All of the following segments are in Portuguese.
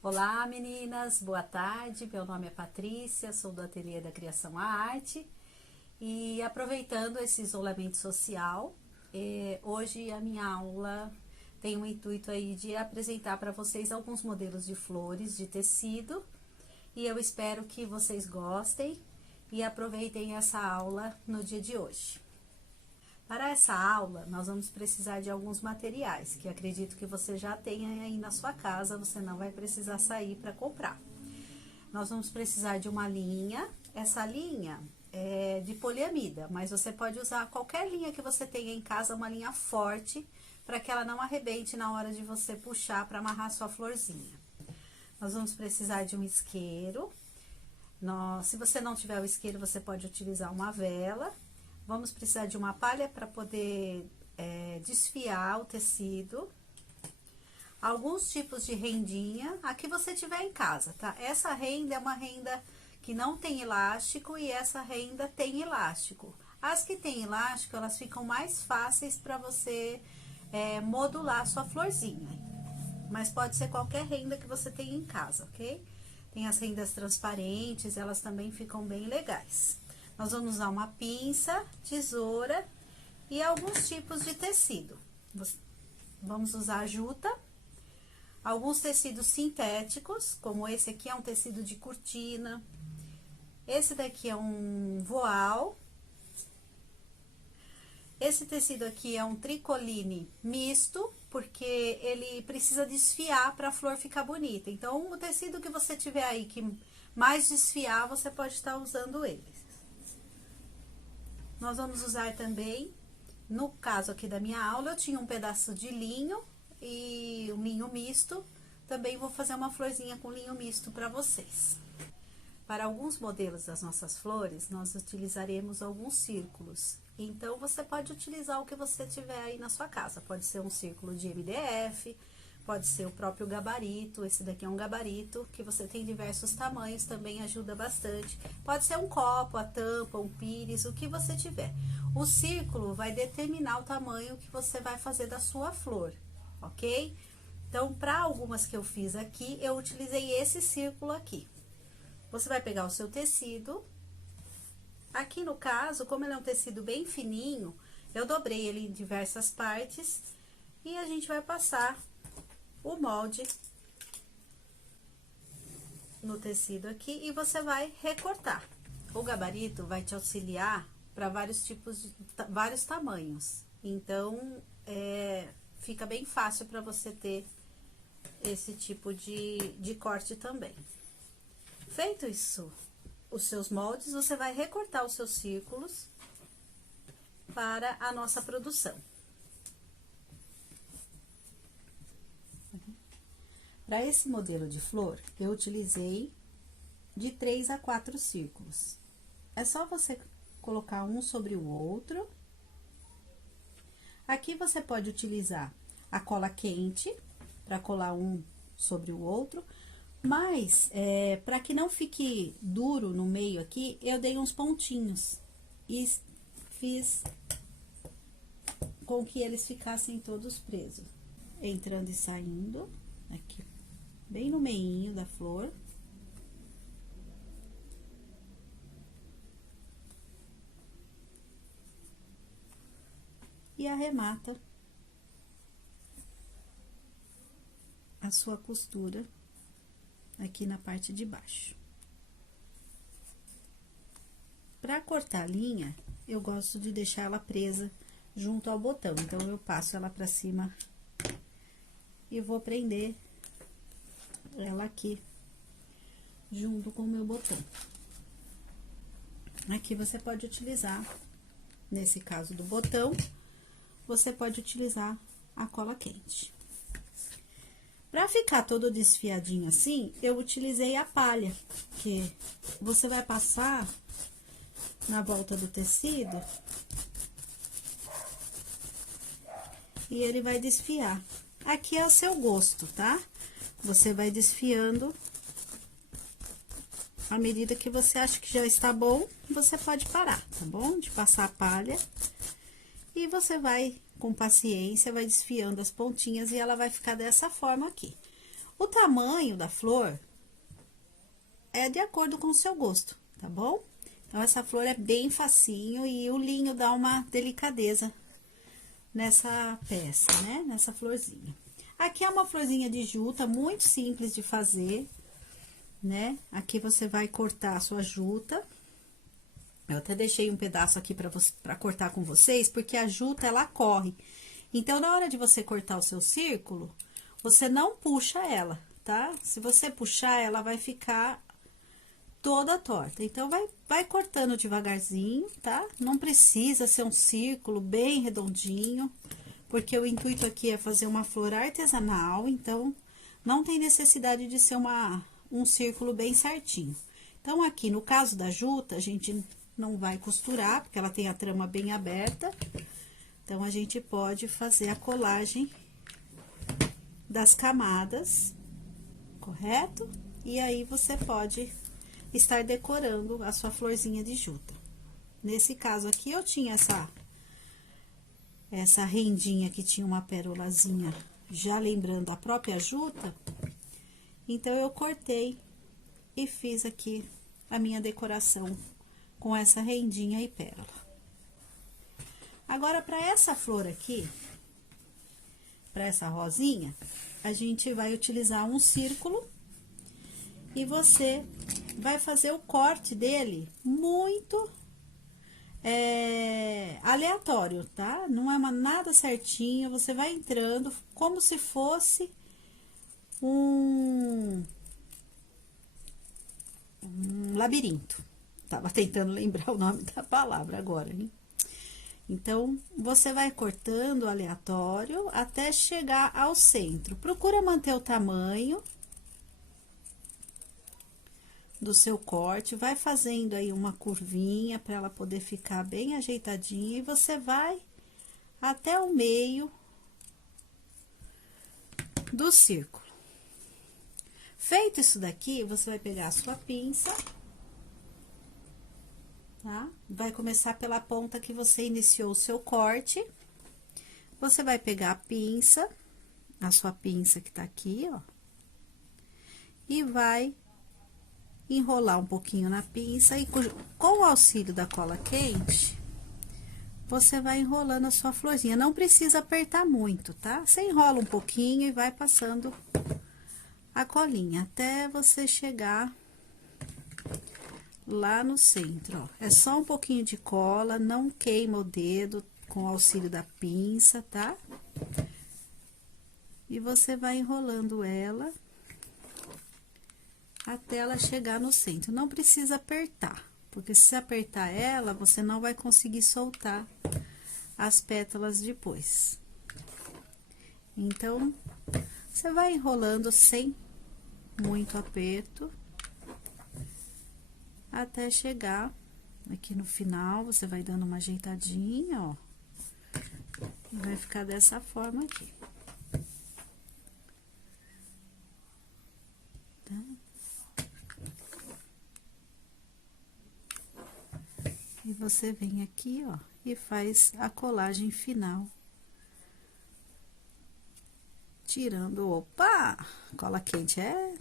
Olá meninas, boa tarde, meu nome é Patrícia, sou do Ateliê da Criação à Arte e aproveitando esse isolamento social, hoje a minha aula tem o intuito aí de apresentar para vocês alguns modelos de flores de tecido e eu espero que vocês gostem e aproveitem essa aula no dia de hoje. Para essa aula, nós vamos precisar de alguns materiais, que acredito que você já tenha aí na sua casa, você não vai precisar sair para comprar. Nós vamos precisar de uma linha, essa linha é de poliamida, mas você pode usar qualquer linha que você tenha em casa, uma linha forte, para que ela não arrebente na hora de você puxar para amarrar sua florzinha. Nós vamos precisar de um isqueiro, se você não tiver o isqueiro, você pode utilizar uma vela. Vamos precisar de uma palha para poder desfiar o tecido. Alguns tipos de rendinha, a que você tiver em casa, tá? Essa renda é uma renda que não tem elástico e essa renda tem elástico. As que tem elástico, elas ficam mais fáceis para você modular a sua florzinha. Mas pode ser qualquer renda que você tenha em casa, ok? Tem as rendas transparentes, elas também ficam bem legais. Nós vamos usar uma pinça, tesoura e alguns tipos de tecido. Vamos usar juta, alguns tecidos sintéticos, como esse aqui é um tecido de cortina, esse daqui é um voal, esse tecido aqui é um tricoline misto, porque ele precisa desfiar para a flor ficar bonita. Então, o tecido que você tiver aí que mais desfiar, você pode estar usando ele. Nós vamos usar também, no caso aqui da minha aula, eu tinha um pedaço de linho e um linho misto. Também vou fazer uma florzinha com linho misto para vocês. Para alguns modelos das nossas flores, nós utilizaremos alguns círculos. Então, você pode utilizar o que você tiver aí na sua casa. Pode ser um círculo de MDF, pode ser o próprio gabarito. Esse daqui é um gabarito, que você tem diversos tamanhos, também ajuda bastante. Pode ser um copo, a tampa, um pires, o que você tiver. O círculo vai determinar o tamanho que você vai fazer da sua flor, ok? Então, para algumas que eu fiz aqui, eu utilizei esse círculo aqui. Você vai pegar o seu tecido. Aqui no caso, como ele é um tecido bem fininho, eu dobrei ele em diversas partes e a gente vai passar o molde no tecido aqui e você vai recortar. O gabarito vai te auxiliar para vários tipos de vários tamanhos. Então, fica bem fácil para você ter esse tipo de corte também. Feito isso, os seus moldes, você vai recortar os seus círculos para a nossa produção. Para esse modelo de flor, eu utilizei de 3 a 4 círculos. É só você colocar um sobre o outro. Aqui você pode utilizar a cola quente para colar um sobre o outro, mas para que não fique duro no meio aqui, eu dei uns pontinhos e fiz com que eles ficassem todos presos, entrando e saindo aqui, bem no meinho da flor. E arremata a sua costura aqui na parte de baixo. Para cortar a linha, eu gosto de deixar ela presa junto ao botão, então eu passo ela para cima e vou prender ela aqui junto com o meu botão. Aqui você pode utilizar, nesse caso do botão, você pode utilizar a cola quente. Para ficar todo desfiadinho assim, eu utilizei a palha, que você vai passar na volta do tecido e ele vai desfiar. Aqui é o seu gosto, tá? Você vai desfiando à medida que você acha que já está bom, você pode parar, tá bom? De passar a palha. E você vai, com paciência, vai desfiando as pontinhas e ela vai ficar dessa forma aqui. O tamanho da flor é de acordo com o seu gosto, tá bom? Então, essa flor é bem facinho e o linho dá uma delicadeza nessa peça, né? Nessa florzinha. Aqui é uma florzinha de juta, muito simples de fazer, né? Aqui você vai cortar a sua juta. Eu até deixei um pedaço aqui para cortar com vocês, porque a juta, ela corre. Então, na hora de você cortar o seu círculo, você não puxa ela, tá? Se você puxar, ela vai ficar toda torta. Então, vai cortando devagarzinho, tá? Não precisa ser um círculo bem redondinho, porque o intuito aqui é fazer uma flor artesanal, então, não tem necessidade de ser um círculo bem certinho. Então, aqui, no caso da juta, a gente não vai costurar, porque ela tem a trama bem aberta. Então, a gente pode fazer a colagem das camadas, correto? E aí, você pode estar decorando a sua florzinha de juta. Nesse caso aqui, eu tinha essa rendinha que tinha uma pérolazinha, já lembrando a própria juta. Então, eu cortei e fiz aqui a minha decoração com essa rendinha e pérola. Agora, para essa flor aqui, para essa rosinha, a gente vai utilizar um círculo e você vai fazer o corte dele muito aleatório, tá? Não é nada certinho, você vai entrando como se fosse um labirinto. Tava tentando lembrar o nome da palavra agora, hein? Então, você vai cortando aleatório até chegar ao centro. Procura manter o tamanho do seu corte, vai fazendo aí uma curvinha para ela poder ficar bem ajeitadinha e você vai até o meio do círculo. Feito isso daqui, você vai pegar a sua pinça, tá? Vai começar pela ponta que você iniciou o seu corte. Você vai pegar a sua pinça que tá aqui, ó, e vai enrolar um pouquinho na pinça e com o auxílio da cola quente, você vai enrolando a sua florzinha. Não precisa apertar muito, tá? Você enrola um pouquinho e vai passando a colinha até você chegar lá no centro, ó. É só um pouquinho de cola, não queima o dedo com o auxílio da pinça, tá? E você vai enrolando ela até ela chegar no centro. Não precisa apertar, porque se apertar ela, você não vai conseguir soltar as pétalas depois. Então, você vai enrolando sem muito aperto, até chegar aqui no final, você vai dando uma ajeitadinha, ó. E vai ficar dessa forma aqui. Tá? E você vem aqui, ó, e faz a colagem final. Tirando, opa! Cola quente é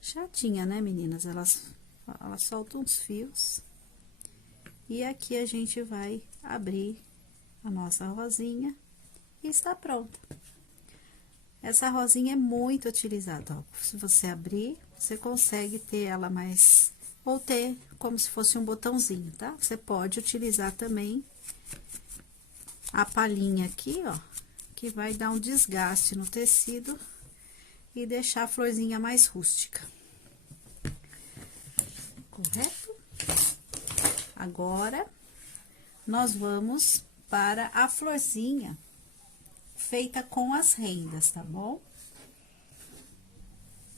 chatinha, né, meninas? Ela solta uns fios. E aqui a gente vai abrir a nossa rosinha e está pronta. Essa rosinha é muito utilizada, ó. Se você abrir, você consegue ter ela mais, ou ter como se fosse um botãozinho, tá? Você pode utilizar também a palhinha aqui, ó, que vai dar um desgaste no tecido e deixar a florzinha mais rústica. Correto? Agora, nós vamos para a florzinha feita com as rendas, tá bom?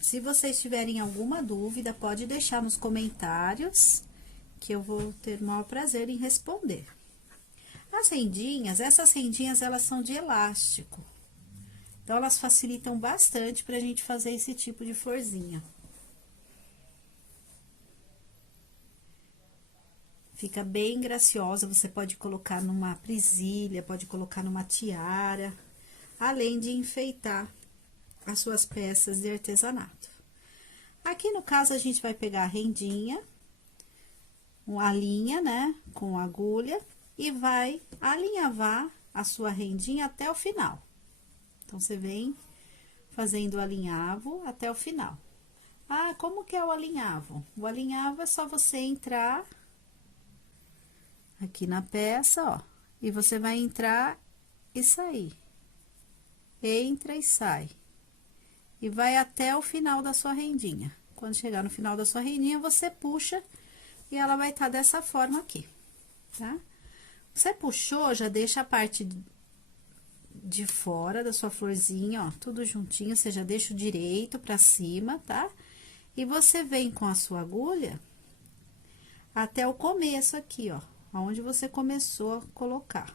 Se vocês tiverem alguma dúvida, pode deixar nos comentários, que eu vou ter o maior prazer em responder. Essas rendinhas, elas são de elástico. Então, elas facilitam bastante pra gente fazer esse tipo de florzinha. Fica bem graciosa, você pode colocar numa presilha, pode colocar numa tiara, além de enfeitar as suas peças de artesanato. Aqui no caso a gente vai pegar a rendinha, a linha, né, com agulha e vai alinhavar a sua rendinha até o final. Então, você vem fazendo o alinhavo até o final. Ah, como que é o alinhavo? O alinhavo é só você entrar aqui na peça, ó, e você vai entrar e sair. Entra e sai. E vai até o final da sua rendinha. Quando chegar no final da sua rendinha, você puxa e ela vai estar dessa forma aqui, tá? Você puxou, já deixa a parte de fora da sua florzinha, ó, tudo juntinho, você já deixa o direito pra cima, tá? E você vem com a sua agulha até o começo aqui, ó, aonde você começou a colocar.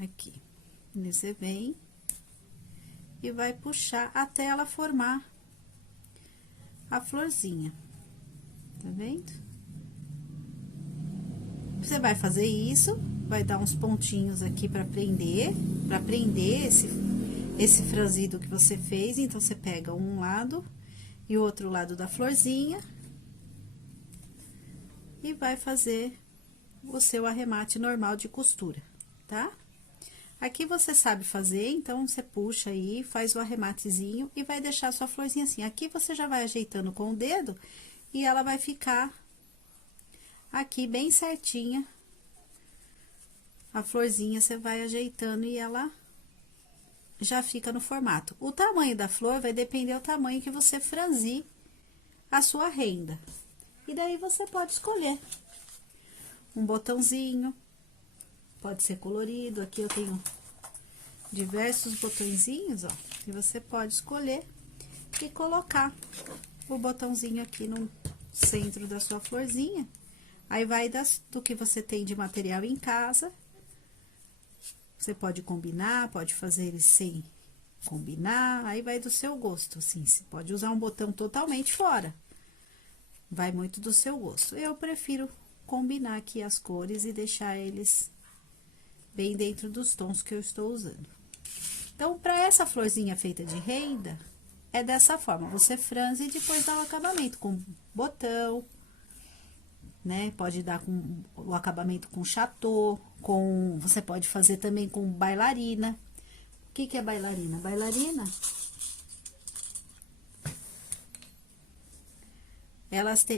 Aqui. E você vem e vai puxar até ela formar a florzinha. Tá vendo? Você vai fazer isso, vai dar uns pontinhos aqui pra prender esse franzido que você fez. Então, você pega um lado e o outro lado da florzinha e vai fazer o seu arremate normal de costura, tá? Aqui você sabe fazer, então, você puxa aí, faz o arrematezinho e vai deixar a sua florzinha assim. Aqui você já vai ajeitando com o dedo e ela vai ficar aqui bem certinha. A florzinha você vai ajeitando e ela já fica no formato. O tamanho da flor vai depender do tamanho que você franzir a sua renda. E daí você pode escolher um botãozinho, pode ser colorido. Aqui eu tenho diversos botõezinhos, ó, que você pode escolher e colocar o botãozinho aqui no centro da sua florzinha. Aí vai do que você tem de material em casa. Você pode combinar, pode fazer ele sem combinar, aí vai do seu gosto, assim. Você pode usar um botão totalmente fora, vai muito do seu gosto. Eu prefiro combinar aqui as cores e deixar eles bem dentro dos tons que eu estou usando. Então, para essa florzinha feita de renda, é dessa forma. Você franze e depois dá o acabamento com botão, né? Pode dar com o acabamento com chatô, você pode fazer também com bailarina. O que que é bailarina? Bailarina,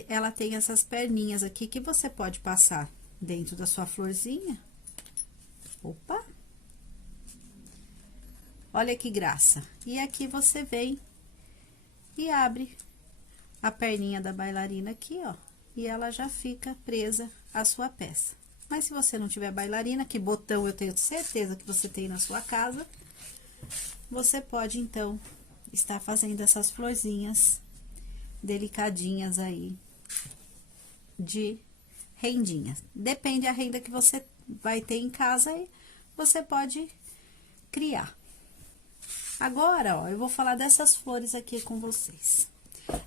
ela tem essas perninhas aqui que você pode passar dentro da sua florzinha. Opa! Olha que graça. E aqui você vem e abre a perninha da bailarina aqui, ó. E ela já fica presa à sua peça. Mas se você não tiver bailarina, que botão eu tenho certeza que você tem na sua casa, você pode, então, estar fazendo essas florzinhas delicadinhas aí de rendinha. Depende da renda que você vai ter em casa e você pode criar. Agora, ó, eu vou falar dessas flores aqui com vocês.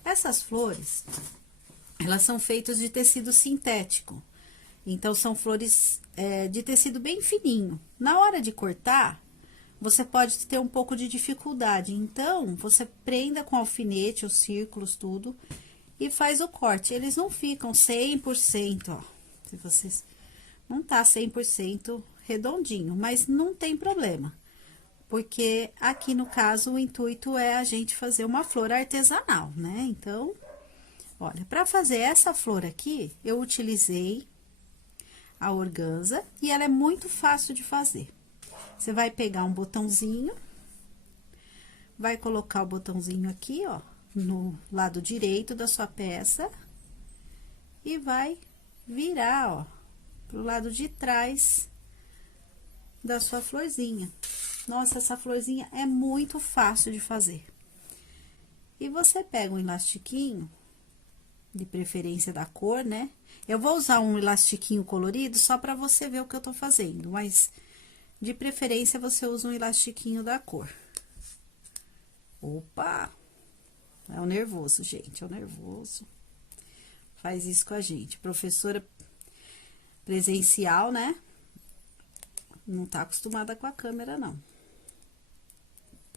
Essas flores, elas são feitas de tecido sintético. Então, são flores de tecido bem fininho. Na hora de cortar, você pode ter um pouco de dificuldade. Então, você prenda com alfinete os círculos, tudo, e faz o corte. Eles não ficam 100%, ó. Se vocês... Não tá 100% redondinho, mas não tem problema. Porque aqui, no caso, o intuito é a gente fazer uma flor artesanal, né? Então, olha, para fazer essa flor aqui, eu utilizei a organza e ela é muito fácil de fazer. Você vai pegar um botãozinho, vai colocar o botãozinho aqui, ó, no lado direito da sua peça e vai virar, ó, pro lado de trás da sua florzinha. Nossa, essa florzinha é muito fácil de fazer. E você pega um elastiquinho, de preferência da cor, né? Eu vou usar um elastiquinho colorido só pra você ver o que eu tô fazendo, mas de preferência você usa um elastiquinho da cor. Opa! É o nervoso, gente, é o nervoso. Faz isso com a gente. Professora presencial, né? Não tá acostumada com a câmera, não.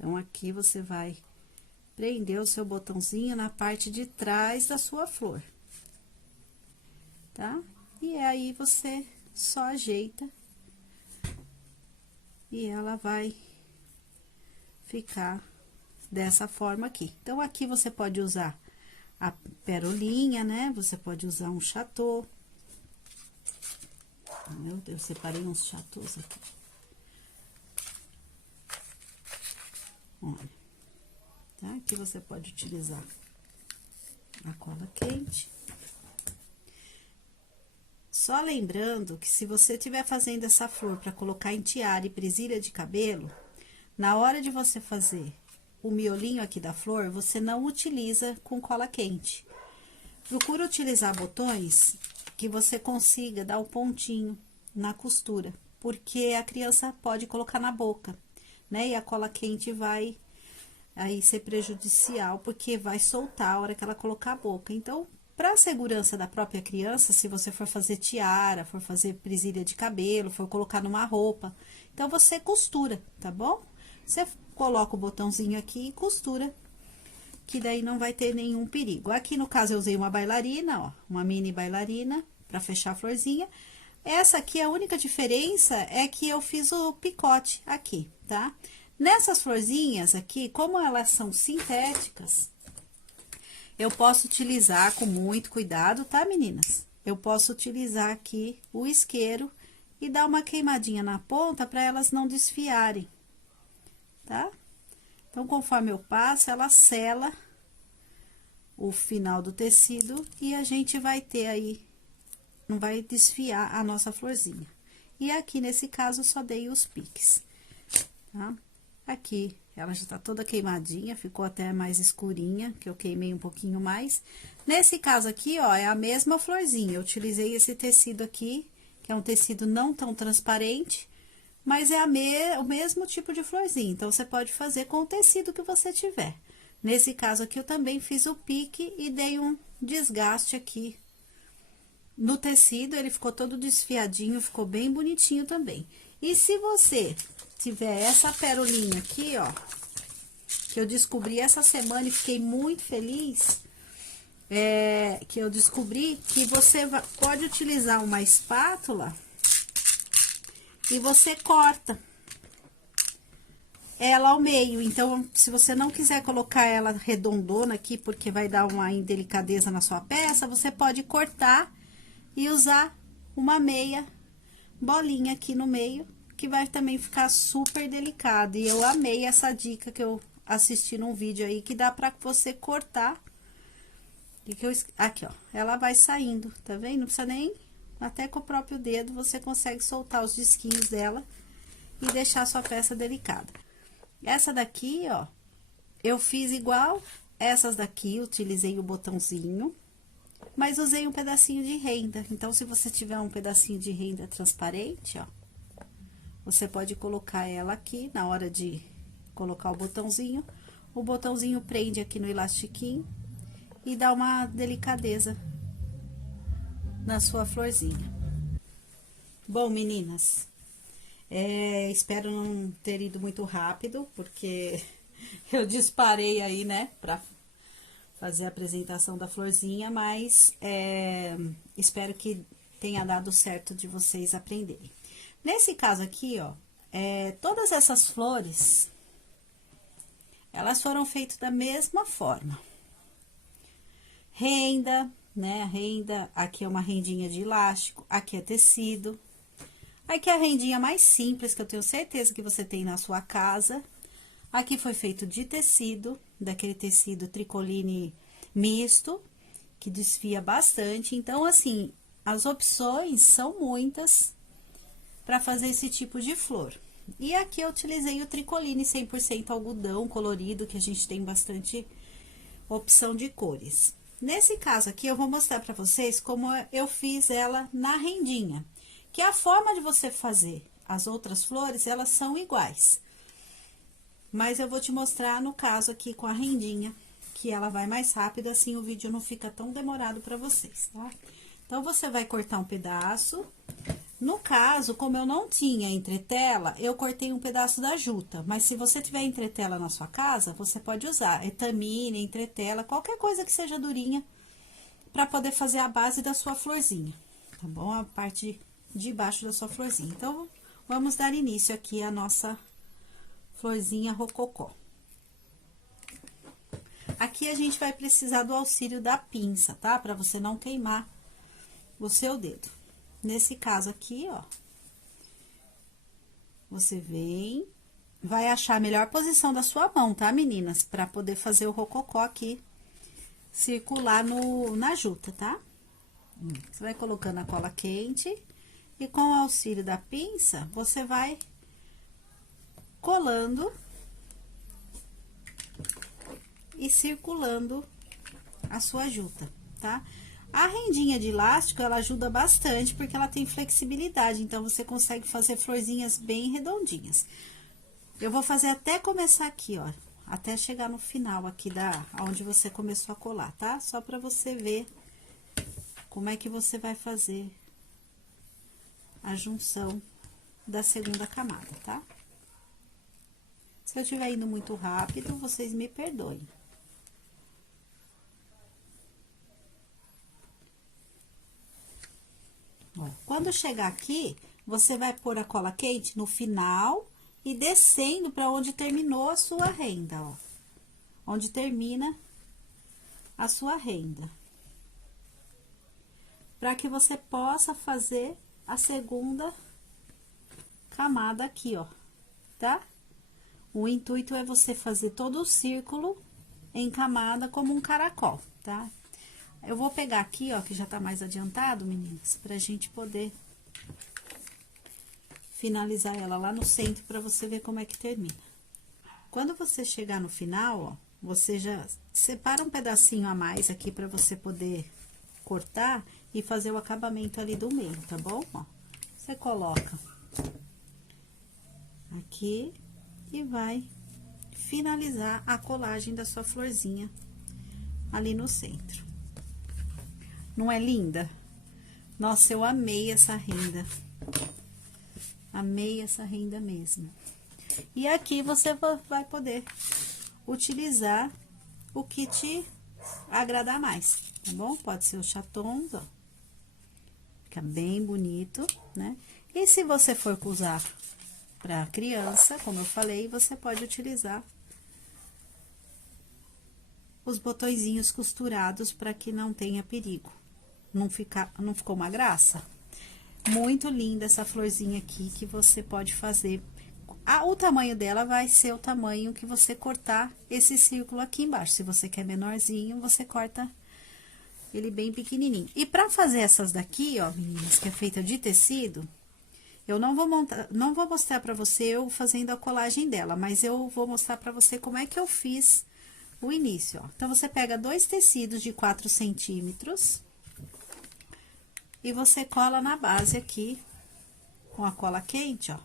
Então, aqui você vai prender o seu botãozinho na parte de trás da sua flor, tá? E aí, você só ajeita e ela vai ficar dessa forma aqui. Então, aqui você pode usar a perolinha, né? Você pode usar um chatô. Meu Deus, separei uns chatôs aqui. Olha, tá? Aqui você pode utilizar a cola quente. Só lembrando que se você estiver fazendo essa flor para colocar em tiara e presilha de cabelo, na hora de você fazer o miolinho aqui da flor, você não utiliza com cola quente. Procura utilizar botões que você consiga dar o pontinho na costura, porque a criança pode colocar na boca, né? E a cola quente vai aí ser prejudicial, porque vai soltar a hora que ela colocar a boca. Então, para a segurança da própria criança, se você for fazer tiara, for fazer presilha de cabelo, for colocar numa roupa, então você costura, tá bom? Você coloca o botãozinho aqui e costura, que daí não vai ter nenhum perigo. Aqui no caso eu usei uma bailarina, ó, uma mini bailarina para fechar a florzinha. Essa aqui, a única diferença é que eu fiz o picote aqui, tá? Nessas florzinhas aqui, como elas são sintéticas, eu posso utilizar com muito cuidado, tá, meninas? Eu posso utilizar aqui o isqueiro e dar uma queimadinha na ponta para elas não desfiarem, tá? Então, conforme eu passo, ela sela o final do tecido e a gente vai ter aí, não vai desfiar a nossa florzinha. E aqui, nesse caso, eu só dei os piques, tá? Aqui, ela já tá toda queimadinha, ficou até mais escurinha, que eu queimei um pouquinho mais. Nesse caso aqui, ó, é a mesma florzinha, eu utilizei esse tecido aqui, que é um tecido não tão transparente, mas é o mesmo tipo de florzinha, então, você pode fazer com o tecido que você tiver. Nesse caso aqui, eu também fiz o pique e dei um desgaste aqui no tecido, ele ficou todo desfiadinho, ficou bem bonitinho também. E se você tiver essa perolinha aqui, ó, que eu descobri essa semana e fiquei muito feliz, que eu descobri que você pode utilizar uma espátula e você corta ela ao meio. Então, se você não quiser colocar ela redondona aqui, porque vai dar uma indelicadeza na sua peça, você pode cortar e usar uma meia bolinha aqui no meio, que vai também ficar super delicado. E eu amei essa dica que eu assisti num vídeo aí, que dá pra você cortar. E que aqui, ó, ela vai saindo, tá vendo? Não precisa nem, até com o próprio dedo, você consegue soltar os disquinhos dela e deixar a sua peça delicada. Essa daqui, ó, eu fiz igual essas daqui, utilizei o botãozinho, mas usei um pedacinho de renda. Então, se você tiver um pedacinho de renda transparente, ó, você pode colocar ela aqui, na hora de colocar o botãozinho prende aqui no elastiquinho e dá uma delicadeza na sua florzinha. Bom, meninas, espero não ter ido muito rápido, porque eu disparei aí, né, pra fazer a apresentação da florzinha, mas espero que tenha dado certo de vocês aprenderem. Nesse caso aqui, ó, todas essas flores, elas foram feitas da mesma forma. Renda, né, a renda, aqui é uma rendinha de elástico, aqui é tecido. Aqui é a rendinha mais simples, que eu tenho certeza que você tem na sua casa. Aqui foi feito de tecido, daquele tecido tricoline misto, que desfia bastante. Então, assim, as opções são muitas para fazer esse tipo de flor. E aqui eu utilizei o tricoline 100% algodão colorido, que a gente tem bastante opção de cores. Nesse caso aqui, eu vou mostrar para vocês como eu fiz ela na rendinha. Que a forma de você fazer as outras flores, elas são iguais. Mas eu vou te mostrar no caso aqui com a rendinha, que ela vai mais rápido, assim o vídeo não fica tão demorado para vocês, tá? Então, você vai cortar um pedaço No caso, como eu não tinha entretela, eu cortei um pedaço da juta. Mas se você tiver entretela na sua casa, você pode usar etamine, entretela, qualquer coisa que seja durinha, para poder fazer a base da sua florzinha, tá bom? A parte de baixo da sua florzinha. Então, vamos dar início aqui à nossa florzinha rococó. Aqui a gente vai precisar do auxílio da pinça, tá? Para você não queimar o seu dedo. Nesse caso aqui, ó, você vem, vai achar a melhor posição da sua mão, tá, meninas? Para poder fazer o rococó aqui, circular na juta, tá? Você vai colocando a cola quente e com o auxílio da pinça, você vai colando e circulando a sua juta, tá? A rendinha de elástico, ela ajuda bastante, porque ela tem flexibilidade, então, você consegue fazer florzinhas bem redondinhas. Eu vou fazer até começar aqui, ó, até chegar no final aqui onde você começou a colar, tá? Só pra você ver como é que você vai fazer a junção da segunda camada, tá? Se eu estiver indo muito rápido, vocês me perdoem. Ó, quando chegar aqui, você vai pôr a cola quente no final e descendo para onde terminou a sua renda, ó. Onde termina a sua renda. Para que você possa fazer a segunda camada aqui, ó, tá? O intuito é você fazer todo o círculo em camada como um caracol, tá? Eu vou pegar aqui, ó, que já tá mais adiantado, meninas, pra gente poder finalizar ela lá no centro, pra você ver como é que termina. Quando você chegar no final, ó, você já separa um pedacinho a mais aqui pra você poder cortar e fazer o acabamento ali do meio, tá bom? Ó, você coloca aqui e vai finalizar a colagem da sua florzinha ali no centro. Não é linda? Nossa, eu amei essa renda. Amei essa renda mesmo. E aqui você vai poder utilizar o que te agradar mais, tá bom? Pode ser os chatons, ó. Fica bem bonito, né? E se você for usar para criança, como eu falei, você pode utilizar os botõezinhos costurados para que não tenha perigo. Não ficou uma graça? Muito linda essa florzinha aqui que você pode fazer. O tamanho dela vai ser o tamanho que você cortar esse círculo aqui embaixo. Se você quer menorzinho, você corta ele bem pequenininho. E para fazer essas daqui, ó, meninas, que é feita de tecido, eu não vou mostrar para você eu fazendo a colagem dela, mas eu vou mostrar para você como é que eu fiz o início, ó. Então, você pega 2 tecidos de 4 centímetros e você cola na base aqui com a cola quente, ó,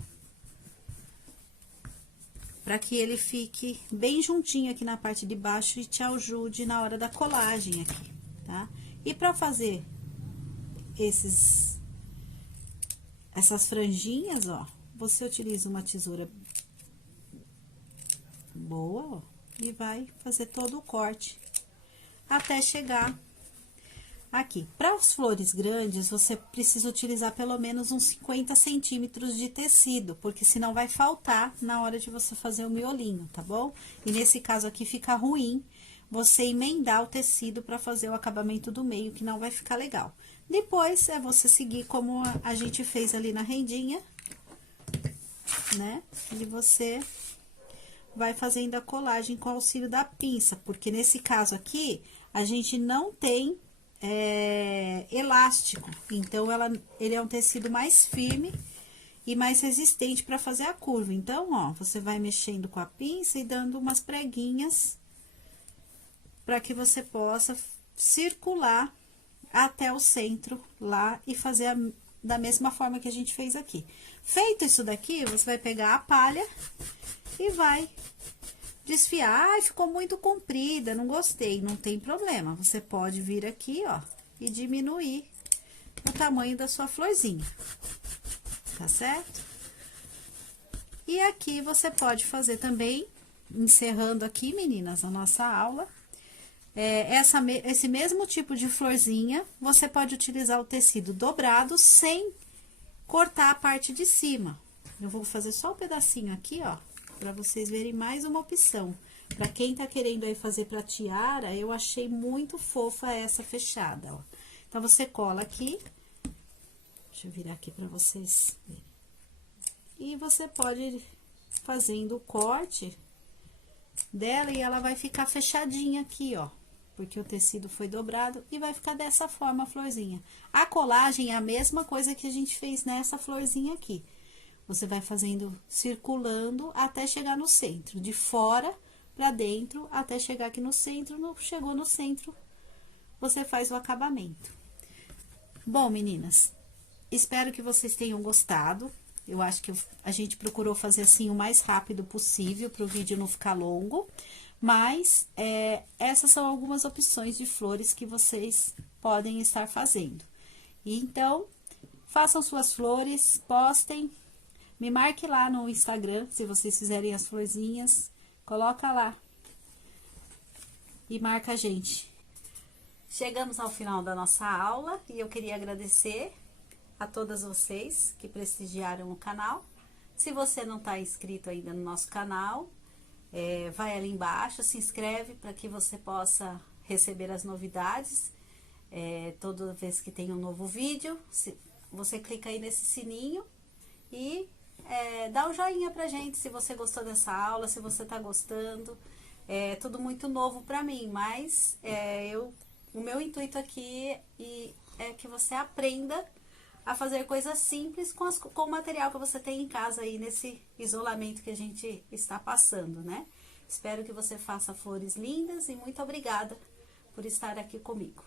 para que ele fique bem juntinho aqui na parte de baixo e te ajude na hora da colagem aqui, tá? E para fazer essas franjinhas, ó, você utiliza uma tesoura boa, ó, e vai fazer todo o corte até chegar aqui. Para as flores grandes, você precisa utilizar pelo menos uns 50 centímetros de tecido, porque senão vai faltar na hora de você fazer o miolinho, tá bom? E nesse caso aqui fica ruim você emendar o tecido para fazer o acabamento do meio, que não vai ficar legal. Depois, é você seguir como a gente fez ali na rendinha, né? E você vai fazendo a colagem com o auxílio da pinça, porque nesse caso aqui, a gente não tem elástico, então ele é um tecido mais firme e mais resistente para fazer a curva. Então, ó, você vai mexendo com a pinça e dando umas preguinhas para que você possa circular até o centro lá e fazer da mesma forma que a gente fez aqui. Feito isso daqui, você vai pegar a palha e vai desfiar. Ai, ficou muito comprida, não gostei, não tem problema. Você pode vir aqui, ó, e diminuir o tamanho da sua florzinha. tá certo? E aqui você pode fazer também, encerrando aqui, meninas, a nossa aula, esse mesmo tipo de florzinha, você pode utilizar o tecido dobrado sem cortar a parte de cima. Eu vou fazer só um pedacinho aqui, ó, pra vocês verem mais uma opção. Pra quem tá querendo aí fazer pra tiara, eu achei muito fofa essa fechada, ó. Então, você cola aqui, deixa eu virar aqui pra vocês verem. E você pode ir fazendo o corte dela e ela vai ficar fechadinha aqui, ó. Porque o tecido foi dobrado e vai ficar dessa forma a florzinha. A colagem é a mesma coisa que a gente fez nessa florzinha aqui. Você vai fazendo, circulando até chegar no centro. De fora pra dentro, até chegar aqui no centro. Chegou no centro, você faz o acabamento. Bom, meninas, espero que vocês tenham gostado. Eu acho que a gente procurou fazer assim o mais rápido possível para o vídeo não ficar longo. Mas, essas são algumas opções de flores que vocês podem estar fazendo. Então, façam suas flores, postem, me marque lá no Instagram, se vocês fizerem as florzinhas, coloca lá e marca a gente. Chegamos ao final da nossa aula e eu queria agradecer a todas vocês que prestigiaram o canal. Se você não está inscrito ainda no nosso canal, vai ali embaixo, se inscreve para que você possa receber as novidades. Toda vez que tem um novo vídeo, você clica aí nesse sininho e dá um joinha pra gente se você gostou dessa aula, se você tá gostando. É tudo muito novo pra mim, mas o meu intuito aqui é que você aprenda a fazer coisas simples com o material que você tem em casa aí, nesse isolamento que a gente está passando, né? Espero que você faça flores lindas e muito obrigada por estar aqui comigo.